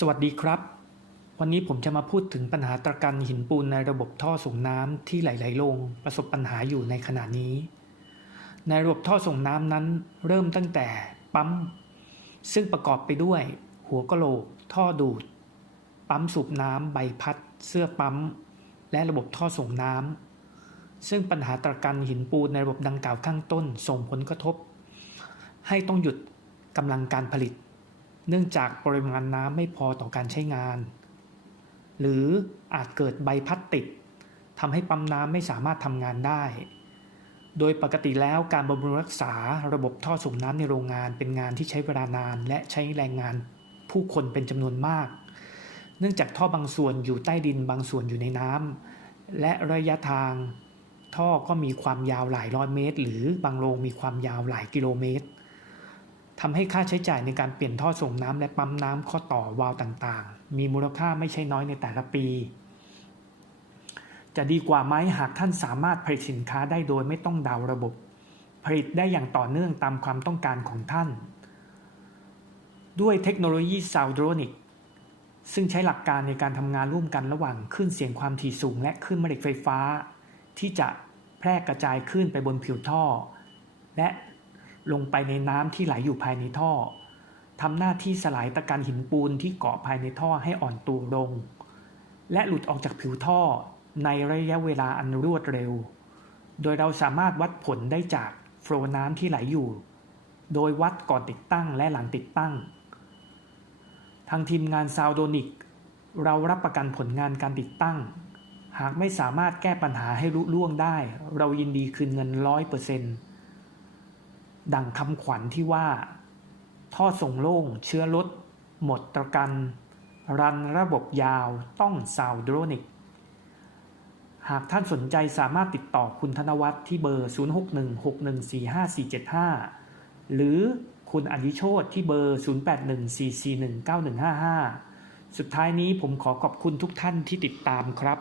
สวัสดีครับ วันนี้ผมจะมาพูดถึงปัญหาตะกันหินปูนในระบบท่อส่งน้ำที่ไหลๆลง ประสบปัญหาอยู่ในขณะนี้ ในระบบท่อส่งน้ำนั้น เริ่มตั้งแต่ปั๊ม ซึ่งประกอบไปด้วย หัวกะโหลก ท่อดูด ปั๊มสูบน้ำใบพัด เสื้อปั๊ม และระบบท่อส่งน้ำซึ่งปัญหาตะกันหินปูนในระบบดังกล่าวข้างต้น ส่งผลกระทบ ให้ต้องหยุดกำลังการผลิต เนื่องจากปริมาณน้ำไม่พอต่อการใช้งาน หรืออาจเกิดใบพัดติดทำให้ปั๊มน้ำไม่สามารถทำงานได้ โดยปกติแล้วการบำรุงรักษาระบบท่อส่งน้ำในโรงงานเป็นงานที่ใช้เวลานาน และใช้แรงงานผู้คนเป็นจำนวนมาก เนื่องจากท่อบางส่วนอยู่ใต้ดินบางส่วนอยู่ในน้ำและระยะทางท่อก็มีความยาวหลายร้อยเมตร หรือบางโรงมีความยาวหลายกิโลเมตร ทำให้ค่าใช้จ่ายในการเปลี่ยนท่อส่งน้ำและปั๊มน้ำข้อต่อวาล์วต่างๆ มีมูลค่าไม่ใช่น้อยในแต่ละปี จะดีกว่าไหมหากท่านสามารถผลิตสินค้าได้โดยไม่ต้องดาวระบบ ผลิตได้อย่างต่อเนื่องตามความต้องการของท่าน ด้วยเทคโนโลยีซาวโดรนิกซึ่งใช้หลักการในการทำงานร่วมกันระหว่างคลื่นเสียงความถี่สูง และคลื่นแม่เหล็กไฟฟ้า ที่จะแพร่กระจายคลื่นไปบนผิวท่อ และ ลงไปในน้ำที่ไหลอยู่ภายในท่อทำหน้าที่สลายตะกันหินปูนที่เกาะภายในท่อให้อ่อนตัวลง และหลุดออกจากผิวท่อในระยะเวลาอันรวดเร็ว โดยเราสามารถวัดผลได้จากโฟลน้ำที่ไหลอยู่ โดยวัดก่อนติดตั้งและหลังติดตั้ง ทางทีมงานซาวโดนิก เรารับประกันผลงานการติดตั้ง หากไม่สามารถแก้ปัญหาให้รุ่ล่วงได้ เรายินดีคืนเงินร้อยเปอร์เซ็นต์ ดังคำขวัญที่ว่า ท่อส่งโล่งเชื้อลด หมดตะกัน รันระบบยาวต้องซาวโดนิก หากท่านสนใจสามารถติดต่อคุณธนวัฒน์ที่เบอร์ 0616145475 หรือคุณอดิโชตที่เบอร์ 0814419155 สุดท้ายนี้ผมขอขอบคุณทุกท่านที่ติดตามครับ